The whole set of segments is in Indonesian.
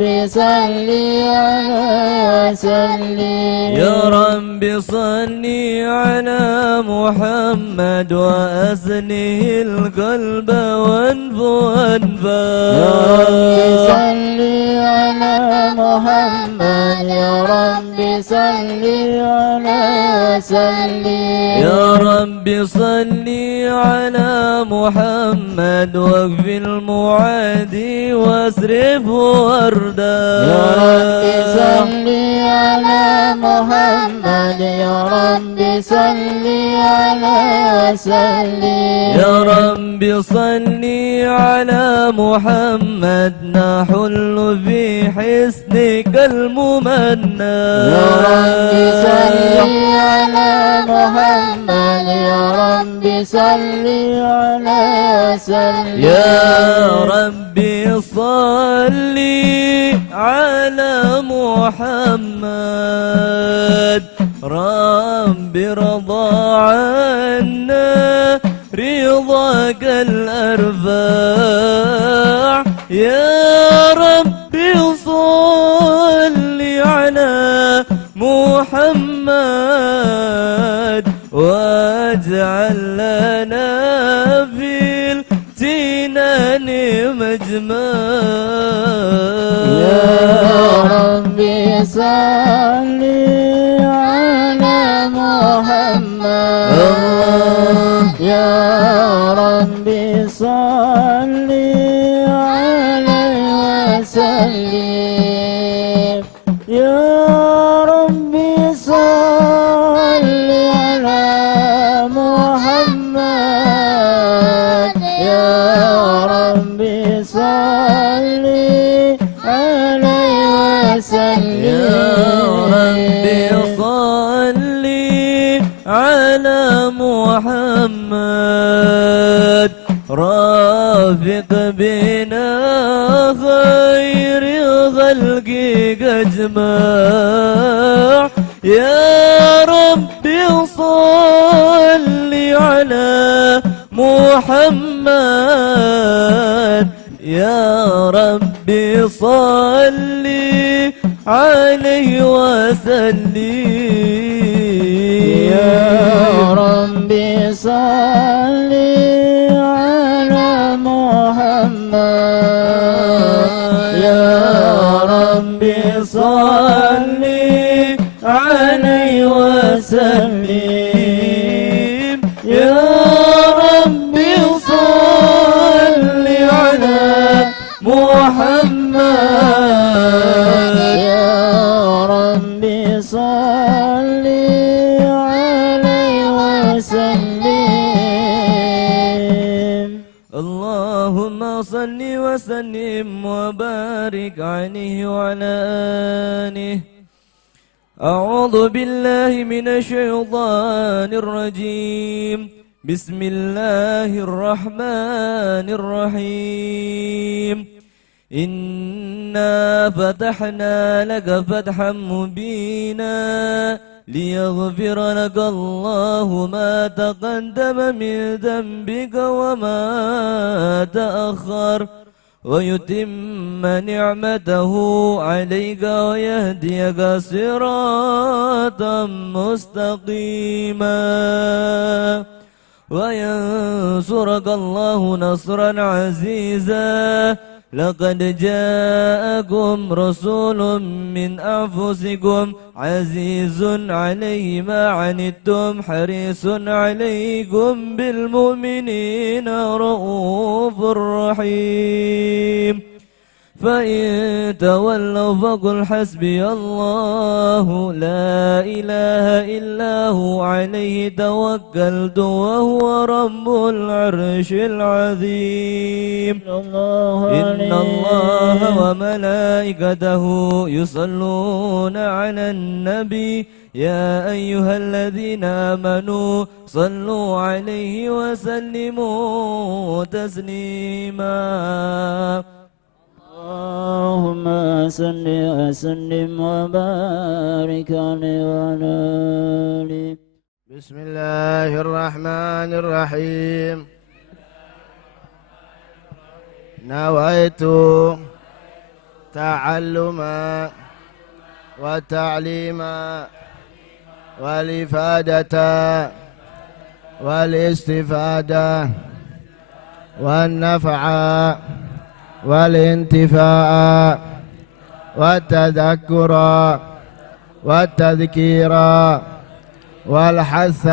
رب صل على وسلم يا رب صل على محمد وأسنه القلب وانف وانفا يا رب صل على محمد يا رب صل على وسلم يا رب صل على محمد واكف المعادي واصرف وردا يا رب صل على محمد يا رب صل على وسلم يا رب صل على محمد نحل في حسنك الممنى يا رب صل على محمد يا رب صل على وسلم يا رب صل على محمد رب رضى عنا رضاك الأرفع يا رب صل على محمد واجعل لنا في الجنان مجمع يا رب صل على محمد يا رب صل عليه وسلم يا رب صل على محمد يا رب صل عليه وسلم يا رب صل على محمد رافق بنا خير خلقك أجمع يا رب صل على محمد يا رب صل عليه وسلم يا رب صل على محمد يا رب صل عليه وسلم يا رب صل على محمد يا رب صل عليه وسلم اللهم صل وسلم وبارك عليه وعلى آله أعوذ بالله من الشيطان الرجيم بسم الله الرحمن الرحيم إنا فتحنا لك فتحا مبينا ليغفر لك الله ما تقدم من ذنبك وما تأخر ويتم نعمته عليك ويهديك صراطا مستقيما وينصرك الله نصرا عزيزا لقد جاءكم رسول من أنفسكم عزيز عليه ما عنتم حريص عليكم بالمؤمنين رؤوف رحيم فإن تولوا فقل حسبي الله لا إله إلا هو عليه توكلت وهو رب العرش العظيم إن الله وملائكته يصلون على النبي يا أيها الذين آمنوا صلوا عليه وسلموا تسليما اللهم صل وسلم وبارك عليه وعلى آله بسم الله الرحمن الرحيم نويت تعلما وتعليما والإفادة والاستفادة والنفع والانتفاع والتذكر والتذكير والحث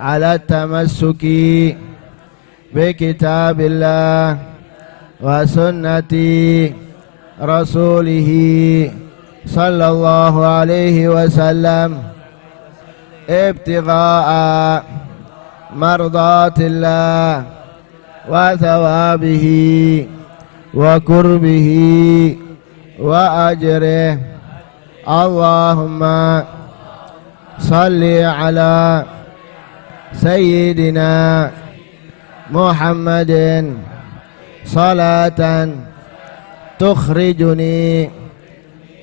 على التمسك بكتاب الله وسنة رسوله صلى الله عليه وسلم ابتغاء مرضات الله وثوابه وقربه وأجره. اللهم صل على سيدنا محمد صلاة تخرجني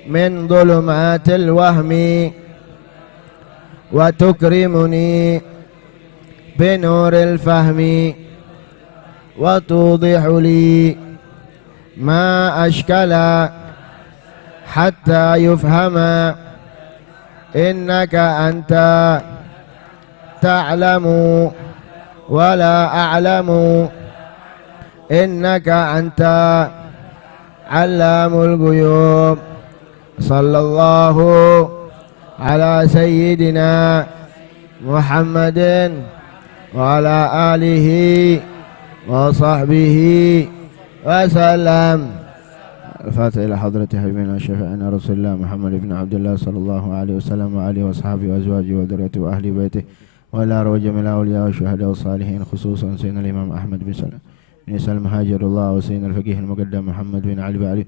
من ظلمات الوهم وتكرمني بنور الفهم وتوضح لي ما أشكل حتى يفهم إنك أنت تعلم ولا أعلم إنك أنت علام الغيوب. صلى الله على سيدنا محمد وعلى آله وصحبه وسلم. الفاتحة إلى حضرة حبيبنا شفيعنا رسول الله محمد بن عبد الله صلى الله عليه وسلم وعليه وأصحابه وأزواجه وذريته وأهل بيته وإلى أرواح جميع الأولياء والشهداء والصالحين خصوصا سيدنا الإمام أحمد بن سلمة هاجر الله وسيدنا الفقيه المقدم محمد بن علي بعلي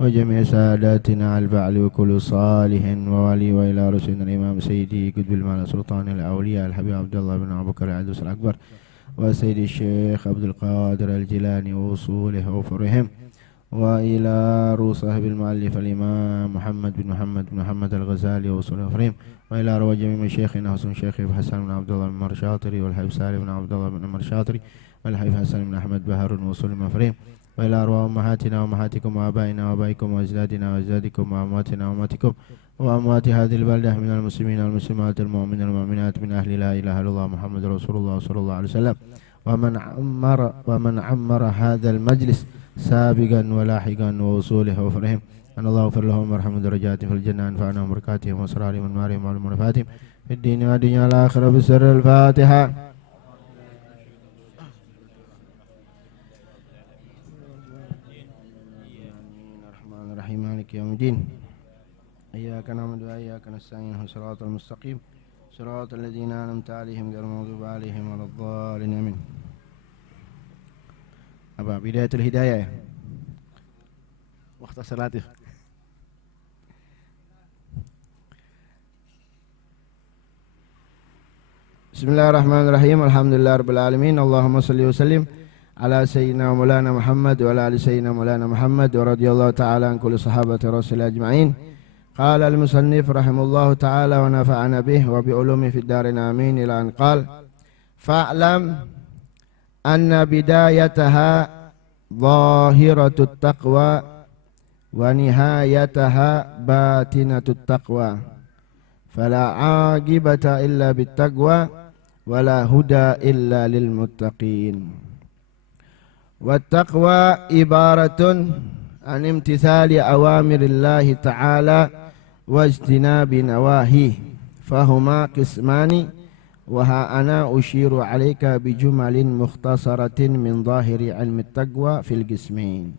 وجميع ساداتنا البعل وكل صالح وولي وإلى رسولنا الإمام سيدي قطب المعنى سلطان الأولياء الحبيب عبد الله بن أبو بكر العدوس الأكبر وسيدي الشيخ عبد القادر الجيلاني ووصوله وفرهم وإلى روح صاحب المؤلف الإمام محمد بن محمد الغزالي ووصوله وفرهم وإلى أرواح جميع مشايخنا حسن الشيخ حسن بن عبد الله بن مرشاطري والحبيب سالم بن عبد الله بن مرشاطري والحبيب حسن بن أحمد بهر ووصول مفرهم وإلى أرواح أمهاتنا وأمهاتكم وآبائنا وآبائكم وأجدادنا وأجدادكم وأمواتنا وأمواتكم وأموات هذه البلدة من المسلمين والمسلمات المؤمنين والمؤمنات من أهل لا إله إلا الله محمد رسول الله صلى الله عليه وسلم ومن عمر هذا المجلس سابقا ولاحقا ووصوله وفرهم أن الله يغفر لهم ويرحم درجات في الجنة أنفعنا وبركاتهم وأسرارهم وأنوارهم ومعلوماتهم في الدين والدنيا الآخرة بسر الفاتحة. الرحمن الرحيم مالك يوم الدين إياك نعبد وإياك نستعين صراط المستقيم صراط الذين أنعمت عليهم غير المغضوب عليهم ولا الضالين آمين. Apa bidayatul hidayah ya? Mukhtasar latif. Bismillahirrahmanirrahim. Alhamdulillahirabbil alamin. Allahumma shalli wa sallim ala sayyidina wa maulana Muhammad wa ala ali sayyidina maulana Muhammad wa radhiyallahu ta'ala an kulli sahabati rasul ajma'in. Qala al-musannif rahimahullahu ta'ala wa nafa'ana bih wa bi ulumi fid darin amin ila an qala fa'lam anna bidayataha zahiratut taqwa wa nihayataha batinatut taqwa fala aqibata illa bit taqwa wala huda illa lil muttaqin. Wat taqwa ibaratun an imtithali awamirillahi ta'ala wajtinabi nawahi fahuma qismani wa ana ushiru alaika bijumalin mukhtasaratin min zahiri ilmi taqwa fil qismain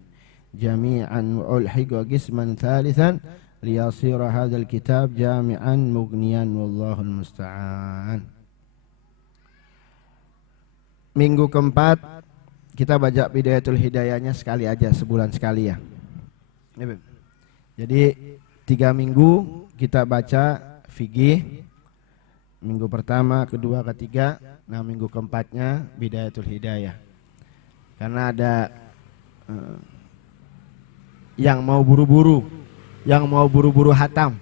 jami'an wa ulhiqa qisman thalithan liyasira hadzal kitab jami'an mughniyan wallahul musta'an. Minggu keempat kita baca bidayatul hidayahnya sekali aja, sebulan sekali ya. Jadi 3 minggu kita baca fikih, minggu pertama, kedua, ketiga. Nah minggu keempatnya bidayatul hidayah. Karena ada yang mau buru-buru, hatam.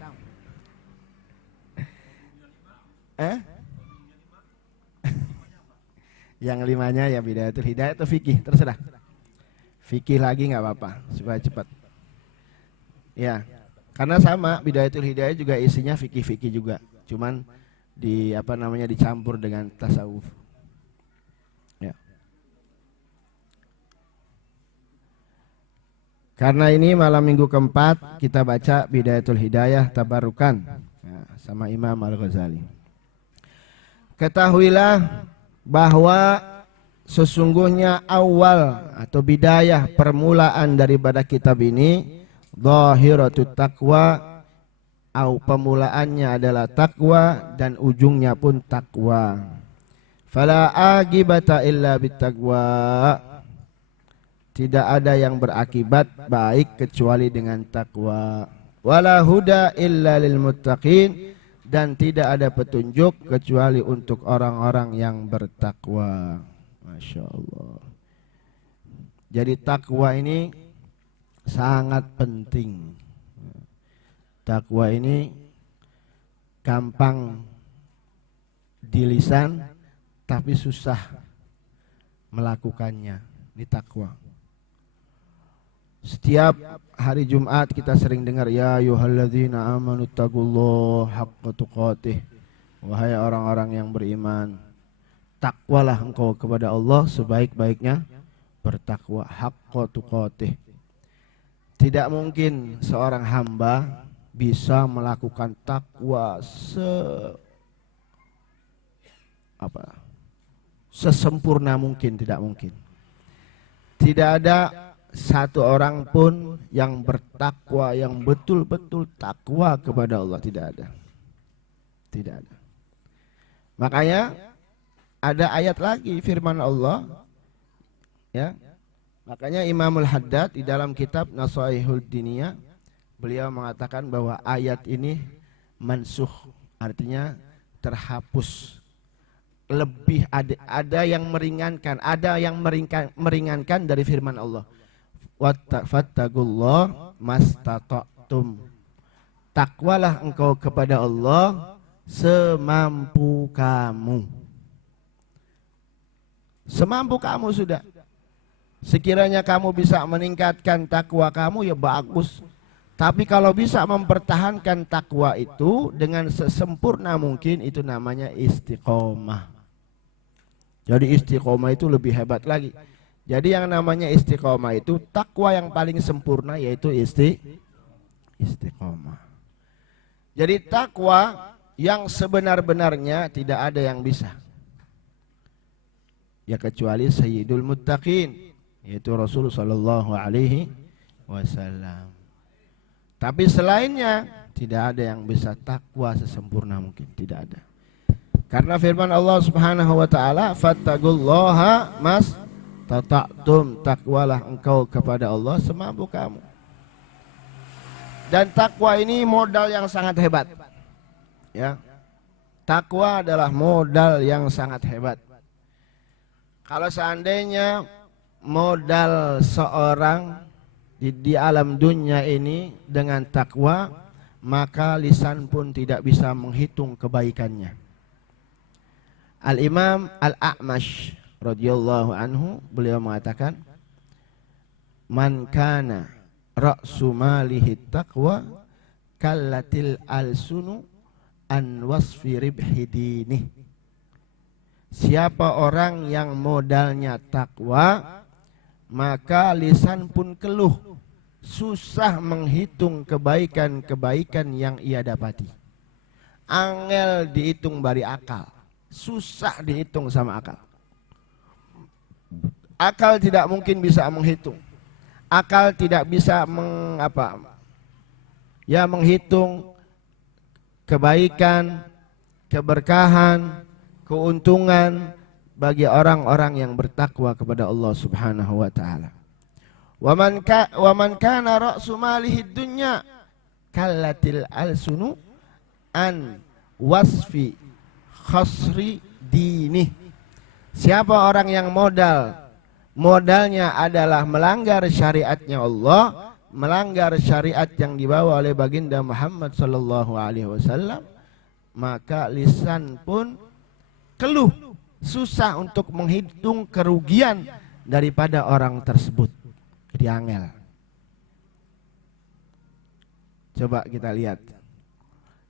Yang 5-nya ya bidayatul hidayah atau fikih, terserah. Fikih lagi nggak apa-apa supaya cepat. Ya, karena sama Bidayatul Hidayah juga isinya fikih-fikih juga, cuman dicampur dengan tasawuf. Ya. Karena ini malam minggu keempat kita baca Bidayatul Hidayah tabarukan ya, sama Imam Al-Ghazali. Ketahuilah bahwa sesungguhnya awal atau bidayah permulaan daripada kitab ini Zahiratut taqwa, au pemulaannya adalah takwa dan ujungnya pun takwa. Fala agibata illa bittaqwa, tidak ada yang berakibat baik kecuali dengan takwa. Wala huda illa lil muttaqin, dan tidak ada petunjuk kecuali untuk orang-orang yang bertakwa. Masya Allah. Jadi takwa ini sangat penting. Takwa ini gampang di lisan tapi susah melakukannya di takwa. Setiap hari Jumat kita sering dengar ya ayyuhalladzina amanu taqullaha haqqa tuqatih. Wahai orang-orang yang beriman, takwalah engkau kepada Allah sebaik-baiknya bertakwa, haqqa tuqatih. Tidak mungkin seorang hamba bisa melakukan takwa sesempurna mungkin, tidak mungkin. Tidak ada satu orang pun yang bertakwa, yang betul-betul takwa kepada Allah, tidak ada. Tidak ada. Makanya ada ayat lagi firman Allah ya. Makanya Imamul Haddad di dalam kitab Nasaihul Diniyah beliau mengatakan bahwa ayat ini mansukh, artinya terhapus. Lebih ada yang meringankan, ada yang meringankan dari firman Allah. Wattaqullah mastata'tum. Takwalah engkau kepada Allah semampu kamu. Semampu kamu sudah. Sekiranya kamu bisa meningkatkan takwa kamu ya bagus. Tapi kalau bisa mempertahankan takwa itu dengan sesempurna mungkin, itu namanya istiqomah. Jadi istiqomah itu lebih hebat lagi. Jadi yang namanya istiqomah itu takwa yang paling sempurna yaitu istiqomah. Jadi takwa yang sebenar-benarnya tidak ada yang bisa. Ya kecuali Sayyidul Muttaqin, yaitu Rasul sallallahu alaihi wasallam. Tapi selainnya tidak ada yang bisa takwa sesempurna mungkin, tidak ada. Karena firman Allah Subhanahu wa taala, "Fattaqullaha mastata'tum." Takwalah engkau kepada Allah semampu kamu. Dan takwa ini modal yang sangat hebat. Ya. Takwa adalah modal yang sangat hebat. Kalau seandainya modal seorang di alam dunia ini dengan takwa, maka lisan pun tidak bisa menghitung kebaikannya. Al-Imam Al-A'mash radhiyallahu anhu beliau mengatakan, "Man kana ra'su malihi taqwa kallatil alsunu an wasfi ribhi dinih." Siapa orang yang modalnya takwa, maka lisan pun keluh, susah menghitung kebaikan-kebaikan yang ia dapati. Angel dihitung bari akal, susah dihitung sama akal. Akal tidak mungkin bisa menghitung. Akal tidak bisa menghitung kebaikan, keberkahan, keuntungan bagi orang-orang yang bertakwa kepada Allah Subhanahu wa taala. Wa man kana ra'su malihi dunya kallatil alsunu an wasfi khasri dinih. Siapa orang yang modalnya adalah melanggar syariatnya Allah, melanggar syariat yang dibawa oleh baginda Muhammad sallallahu alaihi wasallam, maka lisan pun keluh, susah untuk menghitung kerugian daripada orang tersebut. Jadi angel. Coba kita lihat.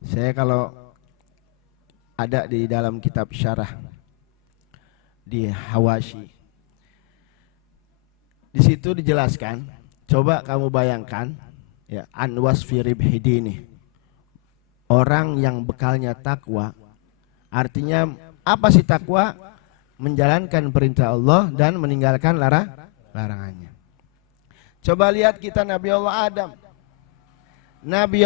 Saya kalau ada di dalam kitab syarah di Hawashi, di situ dijelaskan. Coba kamu bayangkan, ya, anwasfi ribhidini, orang yang bekalnya takwa. Artinya apa sih takwa? Menjalankan perintah Allah dan meninggalkan larangannya. Coba lihat kita Nabi Allah Adam. Nabi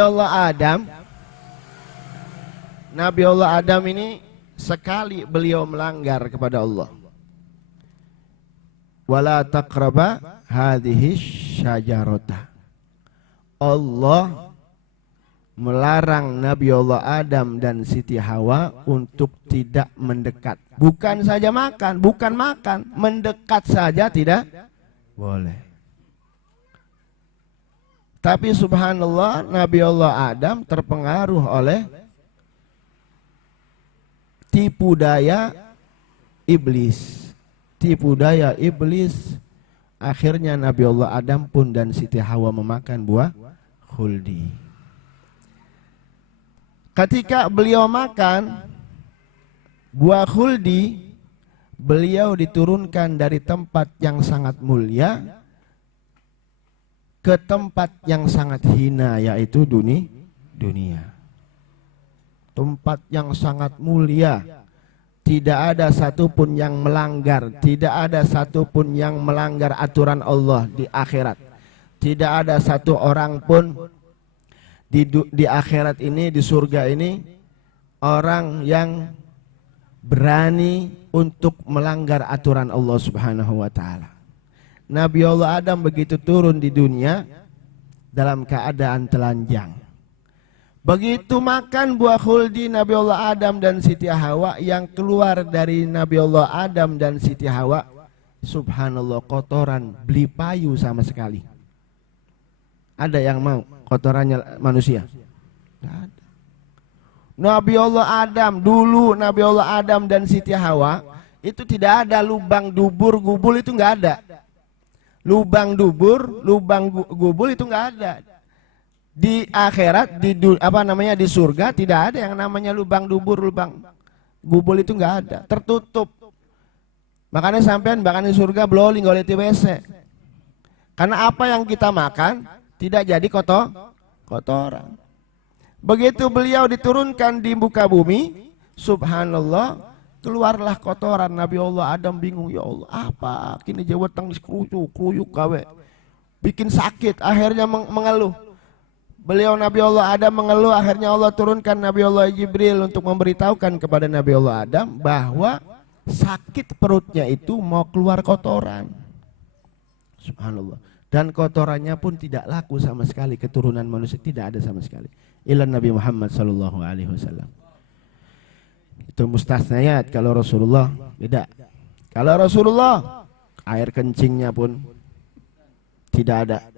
Allah Adam ini sekali beliau melanggar kepada Allah. Wala taqraba hadhihi syajarata. Allah melarang Nabi Allah Adam dan Siti Hawa untuk tidak mendekat. Bukan saja makan, mendekat saja tidak boleh. Tapi subhanallah, Nabi Allah Adam terpengaruh oleh tipu daya iblis. Akhirnya Nabi Allah Adam pun dan Siti Hawa memakan buah khuldi. Ketika beliau makan buah khuldi, beliau diturunkan dari tempat yang sangat mulia ke tempat yang sangat hina, yaitu dunia. Tempat yang sangat mulia, tidak ada satupun yang melanggar, aturan Allah di akhirat. Tidak ada satu orang pun di akhirat ini, di surga ini, orang yang berani untuk melanggar aturan Allah Subhanahu wa taala. Nabi Allah Adam begitu turun di dunia dalam keadaan telanjang. Begitu makan buah khuldi Nabi Allah Adam dan Siti Hawa, yang keluar dari Nabi Allah Adam dan Siti Hawa, subhanallah, kotoran beli payu sama sekali. Ada yang mau kotorannya manusia? Tidak ada. Nabi Allah Adam dan Siti Hawa itu tidak ada lubang dubur, gubul itu nggak ada. Lubang gubul itu nggak ada. Di akhirat, di surga tidak ada yang namanya lubang dubur, lubang gubul itu nggak ada, tertutup. Makanya sampean bahkan di surga bloling oleh WC. Karena apa yang kita makan tidak jadi kotoran. Begitu beliau diturunkan di muka bumi, subhanallah, keluarlah kotoran. Nabi Allah Adam bingung, ya Allah, apa kini jawab tangis kruyuk gawe, bikin sakit, akhirnya mengeluh. Beliau Nabi Allah Adam mengeluh, akhirnya Allah turunkan Nabi Allah Jibril untuk memberitahukan kepada Nabi Allah Adam bahwa sakit perutnya itu mau keluar kotoran. Subhanallah. Dan kotorannya pun tidak laku sama sekali, keturunan manusia tidak ada sama sekali. Ila Nabi Muhammad sallallahu alaihi wasallam. Itu mustasnayat. Kalau Rasulullah beda. Kalau Rasulullah air kencingnya pun tidak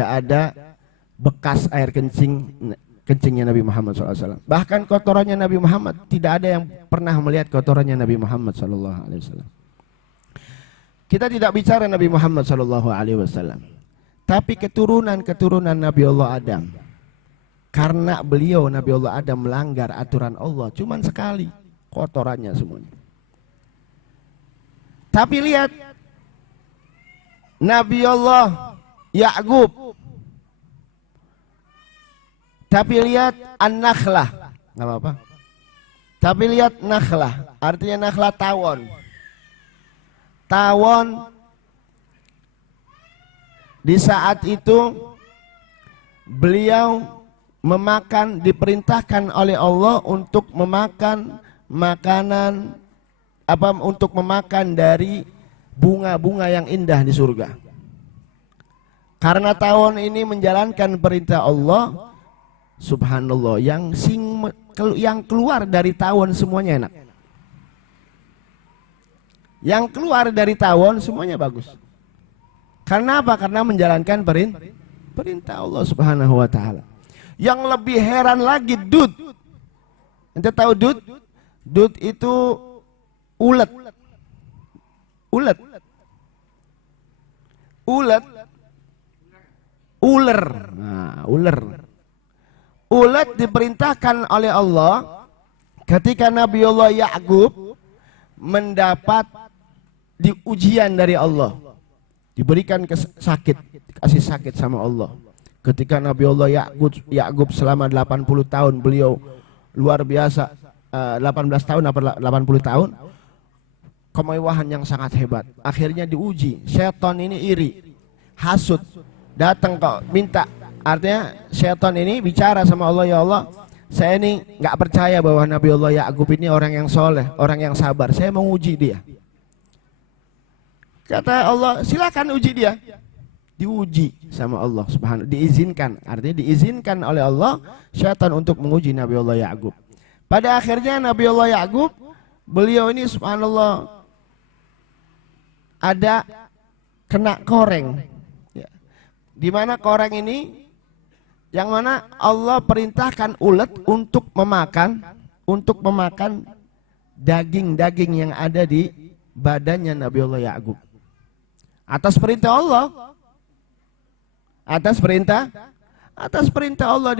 ada bekas air kencingnya Nabi Muhammad SAW. Bahkan kotorannya Nabi Muhammad tidak ada yang pernah melihat kotorannya Nabi Muhammad SAW. Kita tidak bicara Nabi Muhammad SAW, tapi keturunan Nabi Allah Adam. Karena beliau Nabi Allah Adam melanggar aturan Allah cuman sekali, kotorannya semuanya. Tapi lihat Nabi Allah Ya'qub, tapi lihat an-nakhlah, nggak apa-apa. Tapi lihat nakhlah, artinya nakhlah tawon. Tawon di saat itu beliau diperintahkan oleh Allah untuk memakan makanan untuk memakan dari bunga-bunga yang indah di surga. Karena tawon ini menjalankan perintah Allah, subhanallah, yang keluar dari tawon semuanya enak. Yang keluar dari tawon semuanya bagus. Karena apa? Karena menjalankan perintah Allah Subhanahu wa taala. Yang lebih heran lagi dud. Ente tahu dud? Dud itu ulet. Ulet. Ulet. Uler. Nah, uler. ulat diperintahkan oleh Allah ketika Nabiullah Ya'qub mendapat ujian dari Allah, diberikan sakit, kasih sakit sama Allah. Ketika Nabiullah Ya'qub selama 80 tahun, beliau luar biasa, 18 tahun apa 80 tahun, kemewahan yang sangat hebat. Akhirnya diuji, setan ini iri, hasud, datang kok minta. Artinya setan ini bicara sama Allah, ya Allah, saya ini nggak percaya bahwa Nabiullah Ya'qub ini orang yang soleh, orang yang sabar. Saya mau uji dia. Kata Allah, silakan uji dia. Diuji sama Allah Subhanahu, diizinkan. Artinya diizinkan oleh Allah syaitan untuk menguji Nabiullah Ya'qub. Pada akhirnya Nabiullah Ya'qub, beliau ini subhanallah ada kena koreng. Ya. Di mana koreng ini, yang mana Allah perintahkan ulat untuk memakan daging-daging yang ada di badannya Nabiullah Ya'qub. Atas perintah Allah. Atas perintah Allah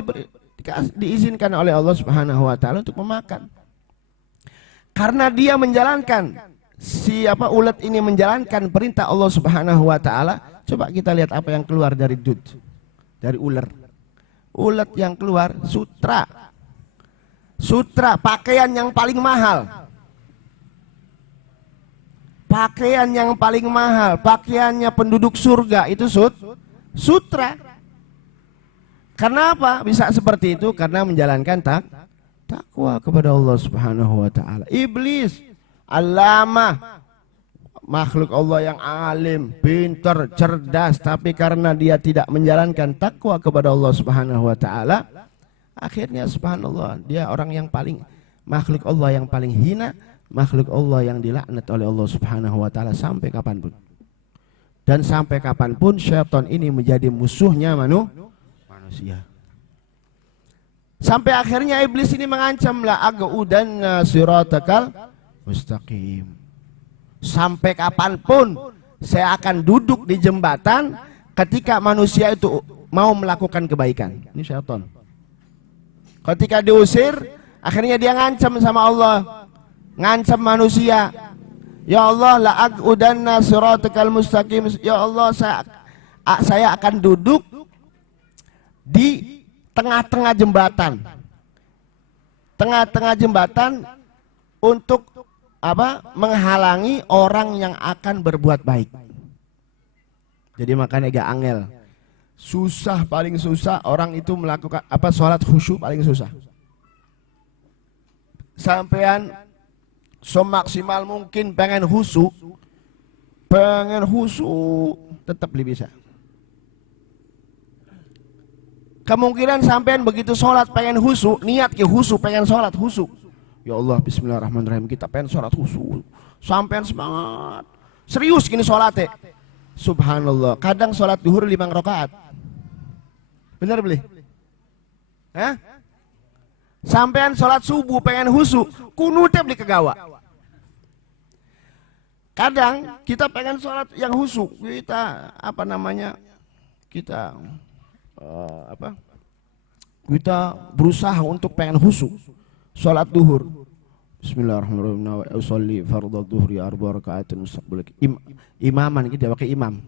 diizinkan oleh Allah Subhanahu wa taala untuk memakan. Karena dia menjalankan, ulat ini menjalankan perintah Allah Subhanahu wa taala. Coba kita lihat apa yang keluar dari dari ular. Ulat yang keluar sutra, pakaian yang paling mahal, pakaiannya penduduk surga itu sutra. Kenapa bisa seperti itu? Karena menjalankan takwa kepada Allah Subhanahu wa taala. Iblis, alamah, makhluk Allah yang alim, pintar, cerdas, tapi karena dia tidak menjalankan takwa kepada Allah Subhanahu wa taala, akhirnya subhanallah, dia orang yang paling, makhluk Allah yang paling hina, makhluk Allah yang dilaknat oleh Allah Subhanahu wa taala sampai kapanpun. Dan sampai kapanpun syaitan ini menjadi musuhnya manusia. Sampai akhirnya iblis ini mengancam, la aqudanna siratakal mustaqim. Sampai kapanpun saya akan duduk di jembatan ketika manusia itu mau melakukan kebaikan. Ini syaitan. Ketika diusir, akhirnya dia ngancam sama Allah, ngancam manusia. Ya Allah, la aqudanna siratakal mustaqim. Ya Allah, saya akan duduk di tengah-tengah jembatan. Tengah-tengah jembatan untuk menghalangi orang yang akan berbuat baik. Jadi makanya agak angel. Susah, paling susah orang itu melakukan sholat khusyuk paling susah. Sampean semaksimal mungkin pengen khusyuk tetap belum bisa. Kemungkinan sampean begitu sholat pengen khusyuk, niat ke khusyuk, pengen sholat khusyuk. Ya Allah, bismillahirrahmanirrahim, kita pengen sholat khusyuk. Sampean semangat, serius gini sholatnya. Subhanallah, kadang sholat duhur 5 rakaat. Bener beli? Hah? Sampean sholat subuh pengen khusyuk, kunutnya beli kegawa. Kadang kita pengen sholat yang khusyuk, kita kita berusaha untuk pengen khusyuk. Sholat duhur, bismillahirrahmanirrahim, usolli fardhu dhuhri 4 raka'atin mustaqbil. Imaman kita pakai imam,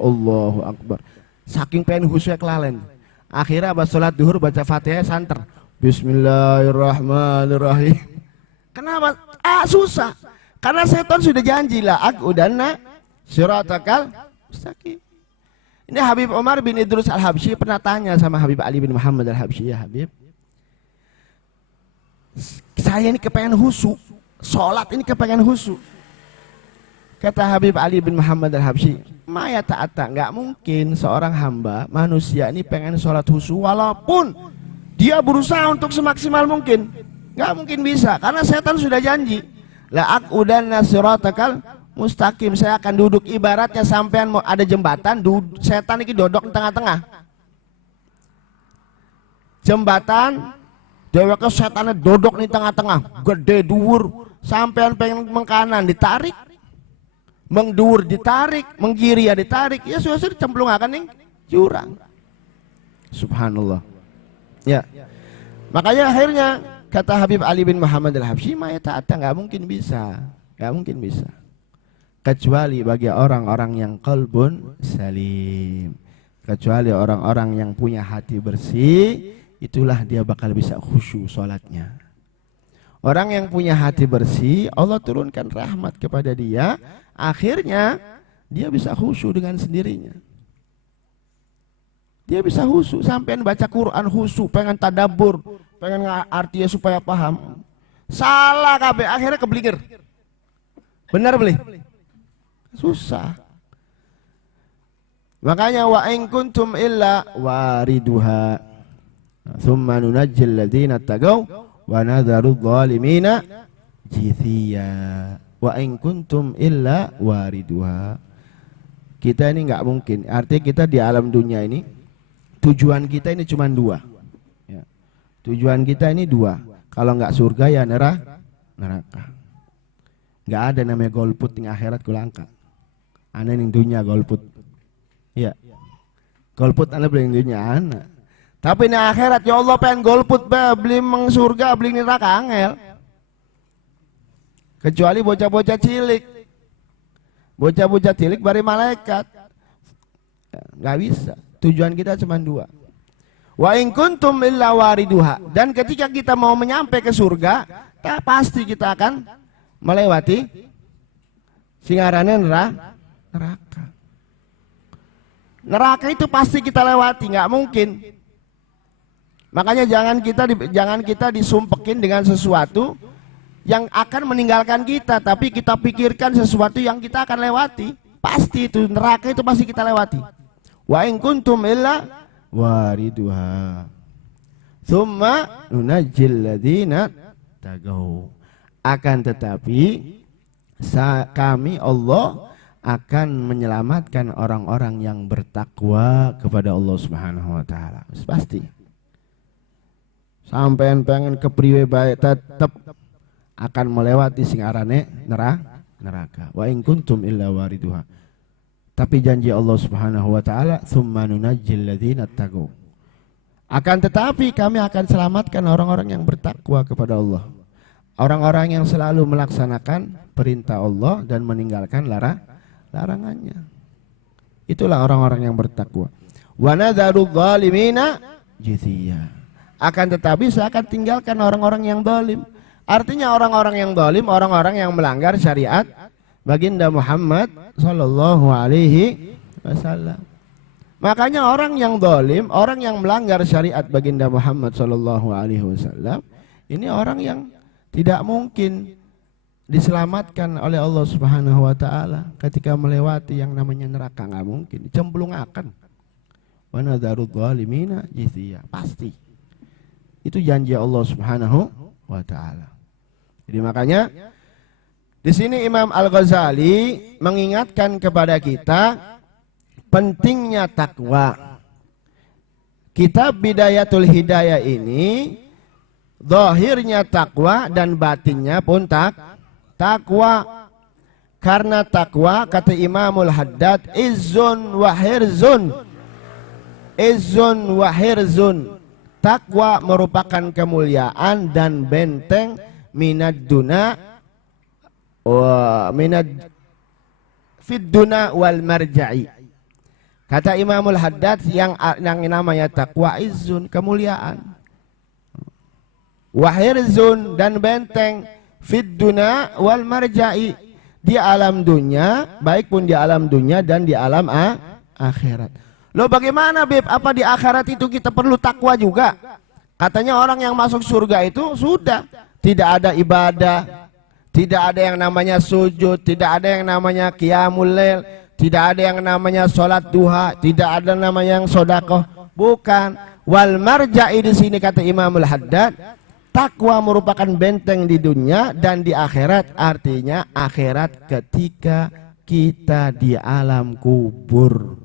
Allahu akbar. Saking pengen khusyuk kelalen. Akhirnya abis sholat duhur baca Fatihah santer, bismillahirrahmanirrahim. Kenapa? Susah. Karena setan sudah janji, la aqudanna siratakal mustaqim. Ini Habib Umar bin Idrus Al-Habsyi pernah tanya sama Habib Ali bin Muhammad Al-Habsyi, ya Habib, saya ini kepengen khusyuk, sholat ini kepengen khusyuk. Kata Habib Ali bin Muhammad Al-Habsyi, maya ta'ata, nggak mungkin seorang hamba manusia ini pengen sholat khusyuk walaupun dia berusaha untuk semaksimal mungkin, nggak mungkin bisa, karena setan sudah janji, la aqudanna siratakal mustaqim, saya akan duduk, ibaratnya sampean mau ada jembatan, setan ini duduk di tengah-tengah jembatan, deweke setannya duduk di tengah-tengah, gede dhuwur, sampean pengen mengkanan ditarik, mengduwur ditarik, mengkiri ya ditarik, ya sudah dicemplung akan nih jurang. Subhanallah. Ya. Makanya akhirnya kata Habib Ali bin Muhammad al-Habsyi, ma yata'atta, nggak mungkin bisa. Nggak mungkin bisa. Kecuali bagi orang-orang yang qalbun salim. Kecuali orang-orang yang punya hati bersih, itulah dia bakal bisa khusyuk sholatnya. Orang yang punya hati bersih, Allah turunkan rahmat kepada dia, akhirnya dia bisa khusyuk dengan sendirinya. Dia bisa khusyuk, sampai baca Quran khusyuk, pengen tadabbur, pengen artinya supaya paham. Salah kabeh, akhirnya keblinger. Benar beli? Susah. Makanya wa in kuntum illa wariduha thumma nunajjil ladzina taqaw wa nadharu adh-dhalimina jithiya. Wa in kuntum illa wariduha. Kita ini nggak mungkin. Artinya kita di alam dunia ini, tujuan kita ini cuma dua. Ya. Tujuan kita ini dua. Kalau nggak surga ya neraka. Nggak ada namanya golput di akhirat kulangka. Aneh ning dunia golput. Ya. Golput ana beli dunia ana. Tapi di akhirat ya Allah pengen golput beli meng surga beli neraka angel. Kecuali bocah-bocah cilik. Bocah-bocah cilik bari malaikat. Nggak bisa. Tujuan kita cuma dua. Wa in kuntum illa wariduha. Dan ketika kita mau menyampai ke surga, pasti kita akan melewati singarane neraka. Neraka itu pasti kita lewati, nggak mungkin. Makanya jangan kita disumpekin dengan sesuatu yang akan meninggalkan kita, tapi kita pikirkan sesuatu yang kita akan lewati. Pasti itu neraka itu pasti kita lewati. Wa in kuntum illa wariduha thumma nunajjil ladzina taqaw. Akan tetapi kami Allah akan menyelamatkan orang-orang yang bertakwa kepada Allah Subhanahu wa taala. Pasti. Sampean pengen kepriwe bae tetap akan melewati sing arane neraka. Wa in kuntum illa wariduha. Tapi janji Allah Subhanahu wa taala, tsumma nunajjil ladzina taqaw. Akan tetapi kami akan selamatkan orang-orang yang bertakwa kepada Allah. Orang-orang yang selalu melaksanakan perintah Allah dan meninggalkan larangannya. Itulah orang-orang yang bertakwa. Wa nadharu adh-dhalimina jithiya. Akan tetapi saya akan tinggalkan orang-orang yang zalim. Artinya orang-orang yang zalim, orang-orang yang melanggar syariat baginda Muhammad sallallahu alaihi wasallam. Makanya orang yang zalim, orang yang melanggar syariat baginda Muhammad sallallahu alaihi wasallam, ini orang yang tidak mungkin diselamatkan oleh Allah Subhanahu wa taala ketika melewati yang namanya neraka, nggak mungkin, dicemplungakan. Wa nadharu adh-dhalimina jithiya, pasti. Itu janji Allah Subhanahu wa taala. Jadi makanya di sini Imam Al-Ghazali mengingatkan kepada kita pentingnya takwa. Kitab Bidayatul Hidayah ini zahirnya takwa dan batinnya pun takwa. Karena takwa kata Imamul Haddad izzun wa hirzun. Izzun wa hirzun. Takwa merupakan kemuliaan dan benteng minad duna wa minad fid duna wal marja'i. Kata Imamul Haddad yang namanya takwa izzun, kemuliaan. Wahirzun, dan benteng fid duna wal marja'i, di alam dunia, baik pun di alam dunia dan di alam akhirat. Loh bagaimana Beb? Apa di akhirat itu kita perlu takwa juga? Katanya orang yang masuk surga itu sudah tidak ada ibadah, tidak ada yang namanya sujud, tidak ada yang namanya qiyamul lail, tidak ada yang namanya sholat duha, tidak ada namanya yang sodakoh. Bukan. Wal marja'i di sini kata Imamul Haddad, takwa merupakan benteng di dunia dan di akhirat. Artinya akhirat ketika kita di alam kubur.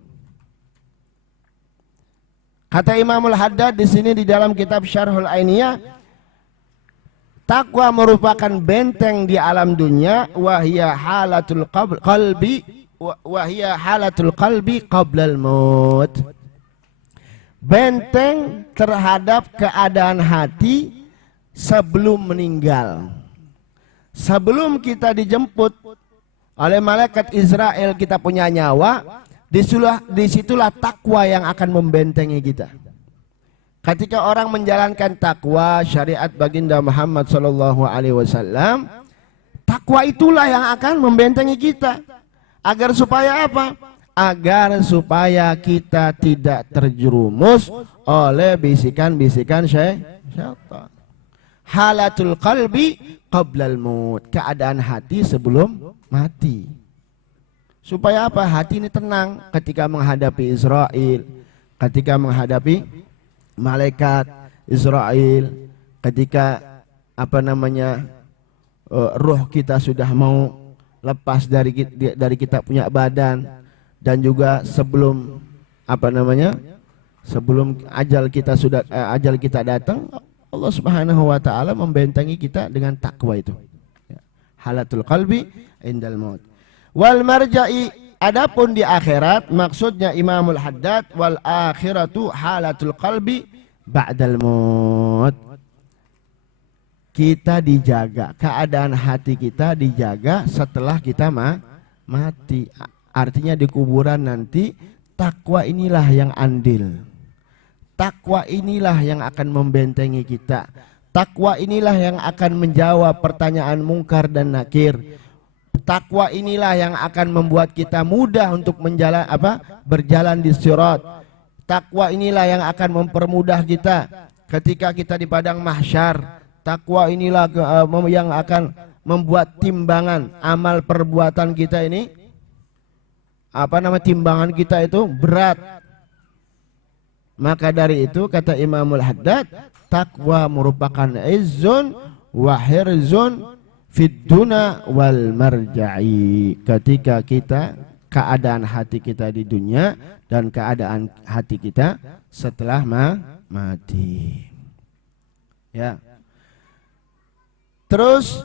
Kata Imamul Haddad di sini di dalam kitab Syarhul Ainiyah, takwa merupakan benteng di alam dunia, wahia halatul qalbi, wahia halatul qalbi qablal maut. benteng terhadap keadaan hati sebelum meninggal. Sebelum kita dijemput oleh malaikat Israel, kita punya nyawa, disitulah takwa yang akan membentengi kita. Ketika orang menjalankan takwa syariat baginda Muhammad SAW, takwa itulah yang akan membentengi kita. Agar supaya apa? Agar supaya kita tidak terjerumus oleh bisikan-bisikan syaitan. Halatul qalbi qablal maut, keadaan hati sebelum mati. Supaya apa? Hati ini tenang ketika menghadapi Israel, ketika menghadapi malaikat Israel, ketika roh kita sudah mau lepas dari kita punya badan, dan juga sebelum sebelum ajal kita datang, Allah Subhanahu wa taala membentengi kita dengan takwa itu. Halatul qalbi indal maut. Wal marja'i, adapun di akhirat maksudnya Imamul Haddad, wal akhiratu halatul qalbi ba'dal maut. Kita dijaga, keadaan hati kita dijaga setelah kita mati. Artinya di kuburan nanti takwa inilah yang andil. Takwa inilah yang akan membentengi kita. Takwa inilah yang akan menjawab pertanyaan mungkar dan nakir. Takwa inilah yang akan membuat kita mudah untuk berjalan di sirat. Takwa inilah yang akan mempermudah kita ketika kita di padang mahsyar. Takwa inilah yang akan membuat timbangan amal perbuatan kita ini, timbangan kita itu berat. Maka dari itu kata Imamul Haddad, takwa merupakan izzun wa hirzun fid duna wal marja'i. Ketika kita, keadaan hati kita di dunia dan keadaan hati kita setelah mati. Ya. Terus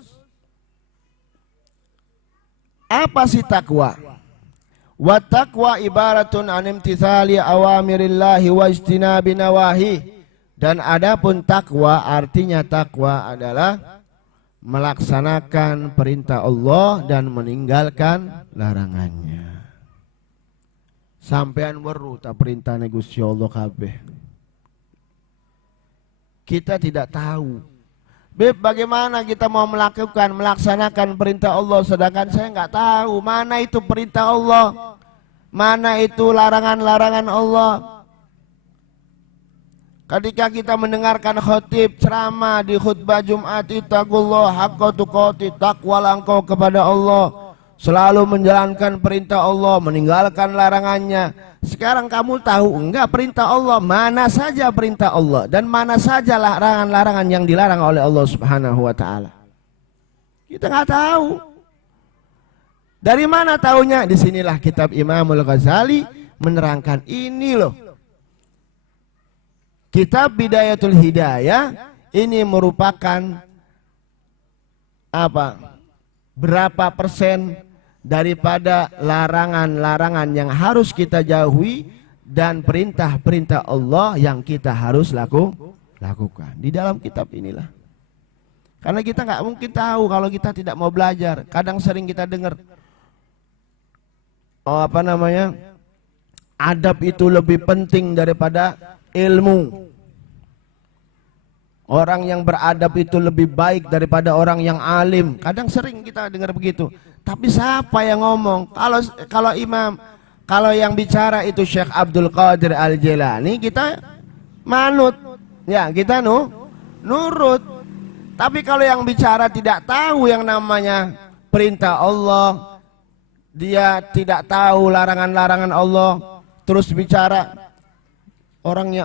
apa sih takwa? Wa taqwa ibaratun an imtithali awamirillahi wa ijtinabi nawahi. Dan adapun takwa, artinya takwa adalah melaksanakan perintah Allah dan meninggalkan larangannya. Sampean weruh ta perintah Gusti Allah kabeh. Kita tidak tahu. Bagaimana kita mau melaksanakan perintah Allah sedangkan saya nggak tahu mana itu perintah Allah, mana itu larangan-larangan Allah. Ketika kita mendengarkan khotib ceramah di khutbah Jumat, ittaqullah haqqa tuqatih, takwalah engkau kepada Allah, selalu menjalankan perintah Allah, meninggalkan larangannya. Sekarang kamu tahu enggak perintah Allah, mana saja perintah Allah dan mana saja larangan-larangan yang dilarang oleh Allah Subhanahu wa taala? Kita nggak tahu. Dari mana taunya? Disinilah kitab Imamul Ghazali menerangkan ini loh. Kitab Bidayatul Hidayah ini merupakan berapa persen daripada larangan-larangan yang harus kita jauhi dan perintah-perintah Allah yang kita harus lakukan di dalam kitab inilah. Karena kita nggak mungkin tahu kalau kita tidak mau belajar. Kadang sering kita dengar adab itu lebih penting daripada ilmu. Orang yang beradab itu lebih baik daripada orang yang alim. Kadang sering kita dengar begitu. Tapi siapa yang ngomong? Kalau yang bicara itu Syekh Abdul Qadir Al-Jilani, kita manut. Ya, kita nurut. Tapi kalau yang bicara tidak tahu yang namanya perintah Allah, dia tidak tahu larangan-larangan Allah, terus bicara, orang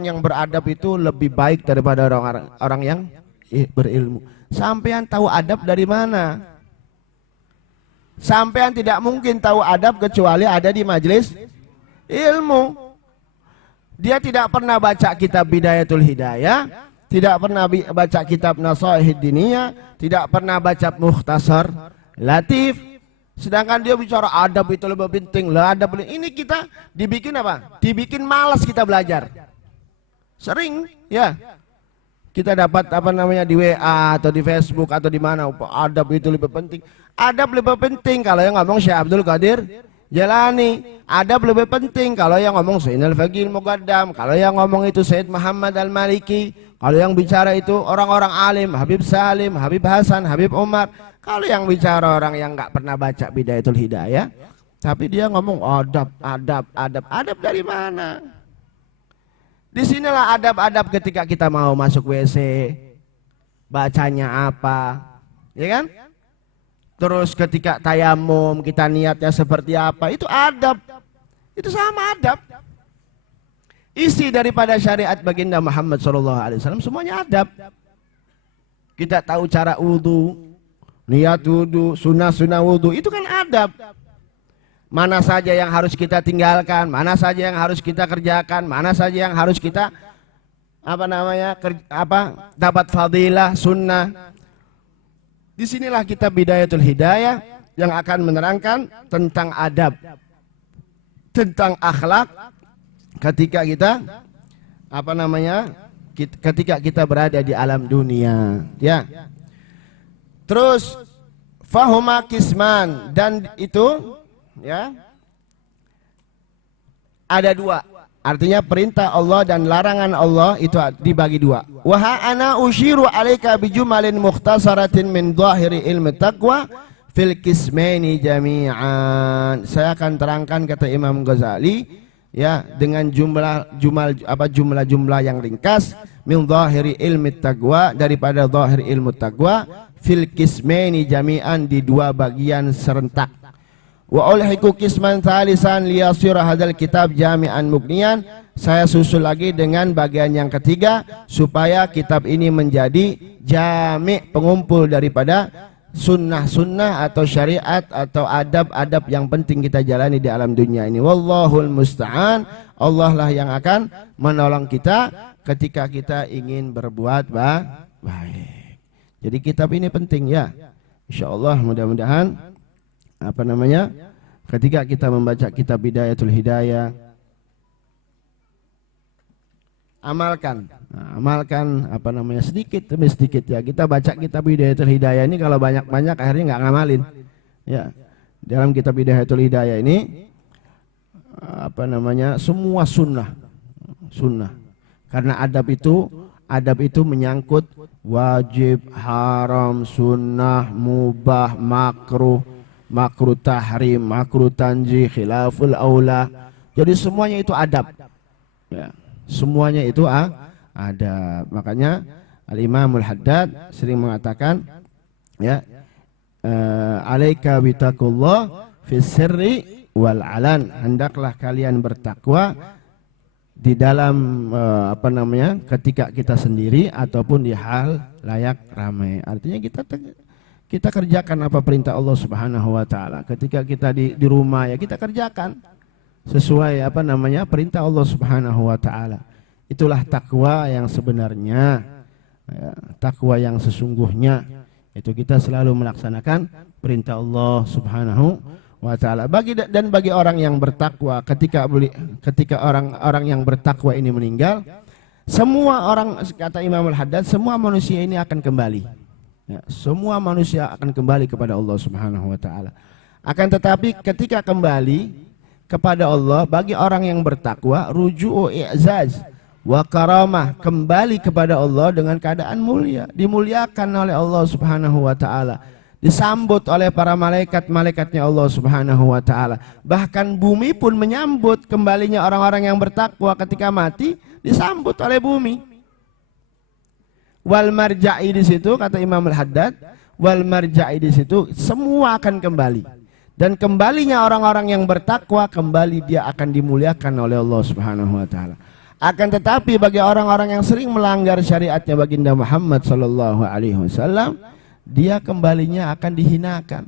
yang beradab itu lebih baik daripada orang yang berilmu. Sampean tahu adab dari mana? Sampean tidak mungkin tahu adab kecuali ada di majelis ilmu. Dia tidak pernah baca kitab Bidayatul Hidayah, tidak pernah baca kitab Nasaihid Diniyah, tidak pernah baca Mukhtasar Latif, Sedangkan dia bicara adab itu lebih penting. Lah adab ini kita dibikin apa? Dibikin malas kita belajar. Sering ya. Kita dapat apa namanya di WA atau di Facebook atau di mana, adab itu lebih penting. Adab lebih penting kalau yang ngomong Syekh Abdul Qadir Jalani. Adab lebih penting kalau yang ngomong Zainal Faqih Muqaddam, kalau yang ngomong itu Said Muhammad Al-Maliki, kalau yang bicara itu orang-orang alim, Habib Salim, Habib Hasan, Habib Umar. Kalau yang bicara orang yang nggak pernah baca Bidayatul Hidayah, tapi dia ngomong adab dari mana? Disinilah adab-adab ketika kita mau masuk WC, bacanya apa, ya kan? Terus ketika tayamum kita niatnya seperti apa, itu adab. Itu sama adab. Isi daripada syariat baginda Muhammad SAW semuanya adab. Kita tahu cara wudu, niat wudu, sunnah-sunnah wudu, itu kan adab. Mana saja yang harus kita tinggalkan, mana saja yang harus kita kerjakan, mana saja yang harus kita dapat fadilah, sunnah. Disinilah kita Bidayatul Hidayah yang akan menerangkan tentang adab, tentang akhlak ketika kita ketika kita berada di alam dunia, ya. Terus fahuma kisman, dan itu ya ada dua, artinya perintah Allah dan larangan Allah itu dibagi dua. Wa ana ushiru alaika bijumalin mukhtasaratin min dhahiri ilmi taqwa fil kismaini jami'an. Saya akan terangkan, kata Imam Ghazali, ya, dengan jumlah yang ringkas, min dhahiri ilmi taqwa, daripada dhahir ilmu taqwa, fil kismaini jami'an, di dua bagian serentak. Wa ulhiku kisman thalisan liyasira hadzal kitab jami'an mugniyan. Saya susul lagi dengan bagian yang ketiga supaya kitab ini menjadi jami', pengumpul daripada sunnah-sunnah atau syariat atau adab-adab yang penting kita jalani di alam dunia ini. Wallahul musta'an. Allah lah yang akan menolong kita ketika kita ingin berbuat baik. Jadi kitab ini penting, ya. Insyaallah mudah-mudahan ketika kita membaca kitab Bidayatul Hidayah, amalkan sedikit demi sedikit, ya. Kita baca kitab Bidayatul Hidayah ini kalau banyak-banyak akhirnya nggak ngamalin, ya. Dalam kitab Bidayatul Hidayah ini semua sunnah, karena adab itu menyangkut wajib, haram, sunnah, mubah, makruh tahrim, makruh tanzih, khilaful aula. Jadi semuanya itu adab, ya. Semuanya itu adab. Makanya Al-Imamul Haddad sering mengatakan, ya, alaika bitaqullah fis sirri wal alan. Hendaklah kalian bertakwa di dalam ketika kita sendiri ataupun di hal layak ramai. Artinya kita kerjakan apa perintah Allah Subhanahu wa taala. Ketika kita di rumah, ya, kita kerjakan sesuai perintah Allah Subhanahu wa taala. Itulah takwa yang sebenarnya, ya, takwa yang sesungguhnya. Itu kita selalu melaksanakan perintah Allah Subhanahu wa taala. Bagi orang yang bertakwa, ketika orang yang bertakwa ini meninggal, semua orang, kata Imam Al-Haddad, semua manusia ini akan kembali. Ya, semua manusia akan kembali kepada Allah Subhanahu wa taala. Akan tetapi ketika kembali kepada Allah, bagi orang yang bertakwa, ruju'u i'zaz wa karamah, kembali kepada Allah dengan keadaan mulia, dimuliakan oleh Allah Subhanahu wa taala, disambut oleh para malaikat-malaikatnya Allah Subhanahu wa taala. Bahkan bumi pun menyambut kembalinya orang-orang yang bertakwa. Ketika mati disambut oleh bumi. Wal marja'i, di situ kata Imam Al-Haddad, wal marja'i, di situ semua akan kembali. Dan kembalinya orang-orang yang bertakwa, kembali dia akan dimuliakan oleh Allah Subhanahu wa taala. Akan tetapi bagi orang-orang yang sering melanggar syariatnya baginda Muhammad sallallahu alaihi wasallam, dia kembalinya akan dihinakan.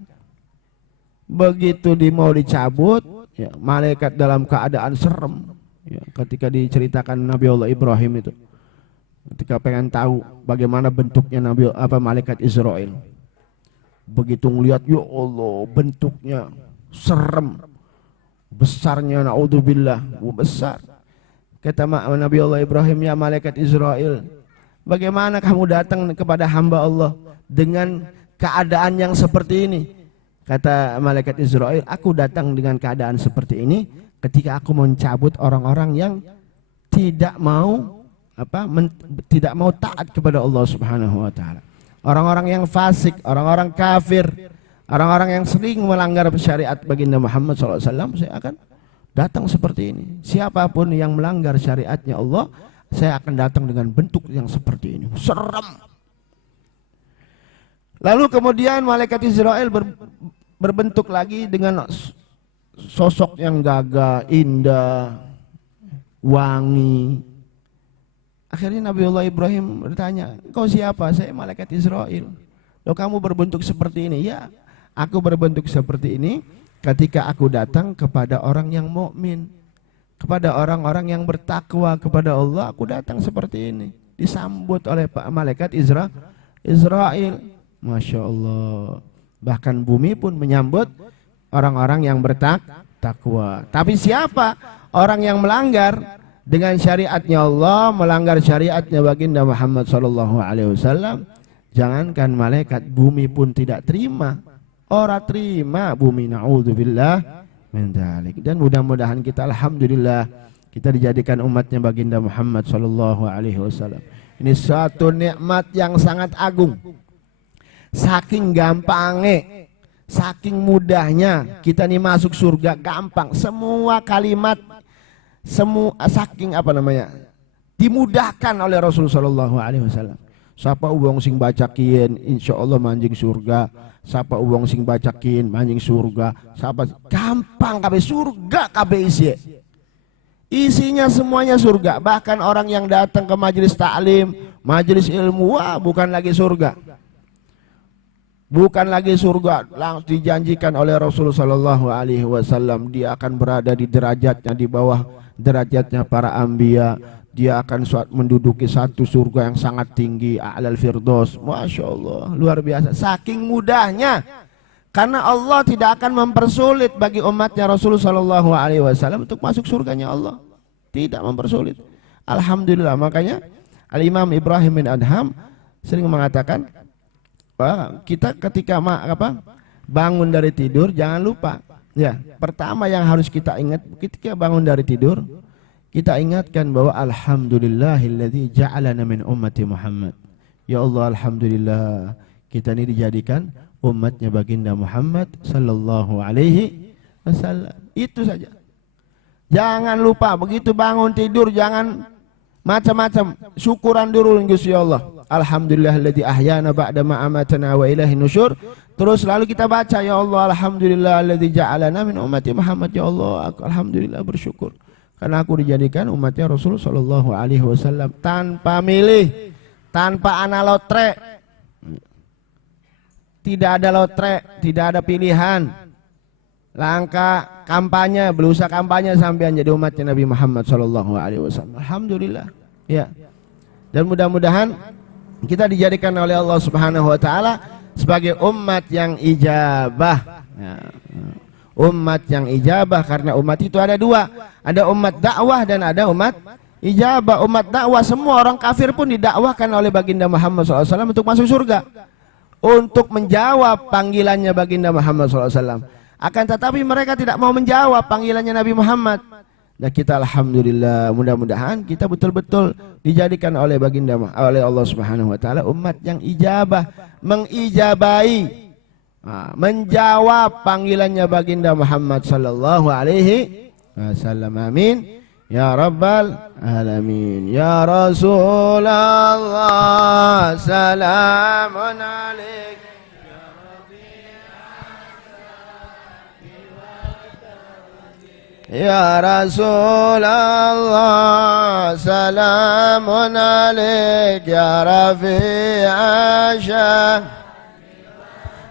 Begitu mau dicabut, ya, malaikat dalam keadaan serem, ya, ketika diceritakan Nabi Allah Ibrahim itu, ketika pengen tahu bagaimana bentuknya malaikat Israel, Begitu ngelihat, ya Allah, bentuknya serem, besarnya, naudzubillah, besar. Kata Nabi Allah Ibrahim, ya malaikat Israel, bagaimana kamu datang kepada hamba Allah dengan keadaan yang seperti ini? Kata malaikat Israel, aku datang dengan keadaan seperti ini ketika aku mencabut orang-orang yang tidak mau tidak mau taat kepada Allah Subhanahu wa taala. Orang-orang yang fasik, orang-orang kafir, orang-orang yang sering melanggar syariat baginda Muhammad SAW, saya akan datang seperti ini. Siapapun yang melanggar syariatnya Allah, saya akan datang dengan bentuk yang seperti ini. Serem. Lalu kemudian malaikat Israel berbentuk lagi dengan sosok yang gagah, indah, wangi. Akhirnya Nabi Allah Ibrahim bertanya, kau siapa? Saya malaikat Israel. Loh, kamu berbentuk seperti ini? Ya, aku berbentuk seperti ini ketika aku datang kepada orang yang mukmin, kepada orang-orang yang bertakwa kepada Allah, aku datang seperti ini. Disambut oleh malaikat Israel. Masya Allah. Bahkan bumi pun menyambut orang-orang yang bertakwa. Tapi siapa orang yang melanggar dengan syariatnya Allah, melanggar syariatnya baginda Muhammad SAW, jangankan malaikat, bumi pun tidak terima. Orang terima bumi, na'udzubillah min dzalik. Dan mudah-mudahan kita, alhamdulillah, kita dijadikan umatnya baginda Muhammad SAW. Ini suatu nikmat yang sangat agung. Saking gampangnya, saking mudahnya kita nih masuk surga, gampang. Semua kalimat, saking dimudahkan oleh Rasulullah SAW. Siapa uang sing baca kian, insya Allah manjing surga. Siapa uang sing baca kian, manjing surga. Siapa gampang kabeh surga kabeh isi. Isinya semuanya surga. Bahkan orang yang datang ke majelis taklim, majelis ilmu, wah, bukan lagi surga. Bukan lagi surga, langsung dijanjikan oleh Rasulullah SAW, dia akan berada di derajatnya, di bawah derajatnya para anbiya. Dia akan menduduki satu surga yang sangat tinggi, a'lal firdaus. Masya Allah, luar biasa. Saking mudahnya, karena Allah tidak akan mempersulit bagi umatnya Rasulullah SAW untuk masuk surganya Allah. Tidak mempersulit. Alhamdulillah, makanya Al-Imam Ibrahim bin Adham sering mengatakan, kita ketika bangun dari tidur, jangan lupa, ya, pertama yang harus kita ingat ketika bangun dari tidur, kita ingatkan bahwa alhamdulillahilladzi ja'alana min ummati Muhammad. Ya Allah, alhamdulillah kita ini dijadikan umatnya baginda Muhammad sallallahu alaihi wasallam. Itu saja. Jangan lupa begitu bangun tidur, jangan macam-macam, syukuran dulu Gusti Allah. Alhamdulillahilladzi ahyana ba'da ma amatana wa ilaihi nusyur. Terus lalu kita baca, ya Allah, alhamdulillahilladzi ja'alana min ummati Muhammad. Ya Allah, aku alhamdulillah bersyukur karena aku dijadikan umatnya Rasul sallallahu alaihi wasallam, tanpa milih, tanpa ana lotre. Tidak ada lotre, tidak ada pilihan. Langkah kampanye, berusaha kampanye sampai jadi umatnya Nabi Muhammad sallallahu alaihi wasallam. Alhamdulillah. Ya. Dan mudah-mudahan kita dijadikan oleh Allah Subhanahu wa taala sebagai umat yang ijabah. Ya. Umat yang ijabah, karena umat itu ada dua, ada umat dakwah dan ada umat ijabah. Umat dakwah, semua orang kafir pun didakwahkan oleh baginda Muhammad SAW untuk masuk surga, untuk menjawab panggilannya baginda Muhammad SAW. Akan tetapi mereka tidak mau menjawab panggilannya Nabi Muhammad. Dan kita alhamdulillah, mudah-mudahan kita betul-betul dijadikan oleh baginda, oleh Allah Subhanahu wa taala umat yang ijabah, mengijabai, menjawab panggilannya baginda Muhammad sallallahu alaihi wasallam. Amin ya rabbal alamin. Ya Rasulullah, salamun alaik. Ya Rasulullah, salamun alaik. Ya Rafi'a syah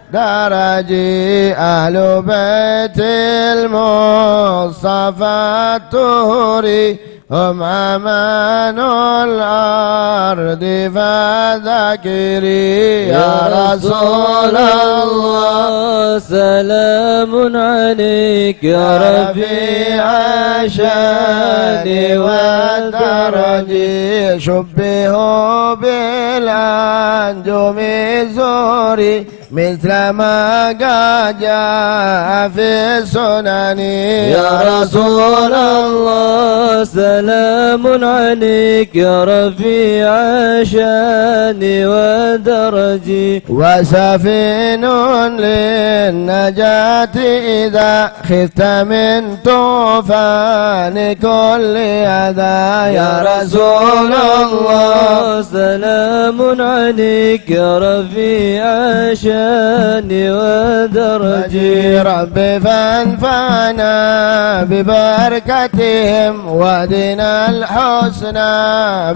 daraji ahlu baitil Mustafa tuhuri هم أمان الأرض فذكري يا رسول الله سلام عليك يا رفيع الشان والدرج شبهوا بالأنجم الزهري مثل ما قد جاء في السنن يا رسول الله سلام عليك يا رفيع الشان والدرج وسفين للنجاة إذا خفت من طوفان كل أذى يا رسول الله سلام عليك يا رفيع الشان ودرج رب فانفعنا ببركتهم ودنا الحسنى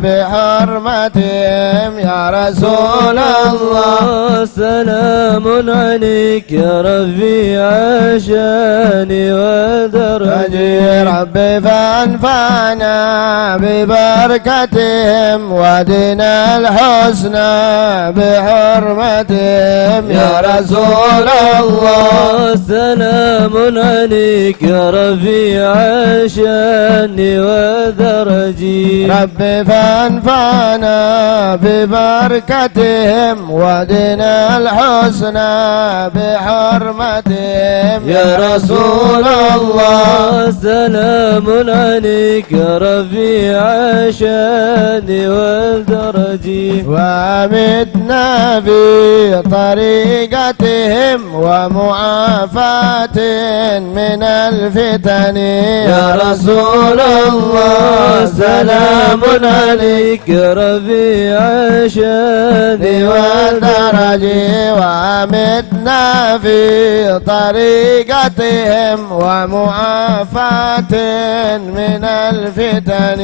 بحرمتهم يا رسول الله سلام عليك يا رفيع الشان ودرج رب فانفعنا ببركتهم ودنا الحسنى بحرمتهم يا رسول الله سلام عليك يا رفيع الشان والدرج رب فانفعنا ببركتهم ودنا الحسنى بحرمتهم يا رسول الله سلام عليك يا رفيع الشان والدرج وامتنا في طريقتهم ومعافاة من الفتن يا رسول الله سلام عليك يا رفيع الشان والدرج وامتنا في طريقتهم ومعافاة من الفتن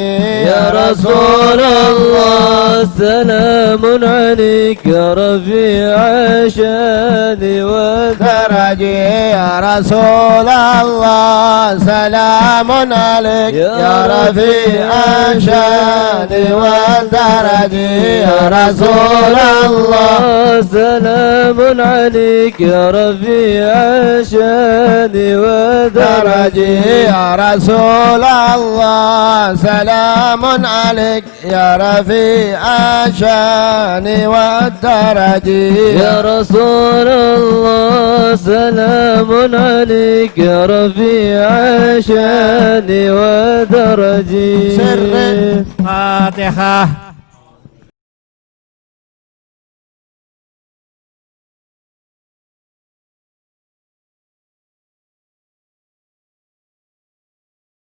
يا رسول الله سلام عليك يا رفيع الشان والدرج يا رسول الله سلام عليك يا رفيع الشان والدرج يا رسول الله سلام عليك يا رفيع الشان والدرج يا رسول الله سلام عليك يا رفيع الشان والدرج يا رسول الله سلام عليك يا رفيع الشان والدرج سر الفاتحة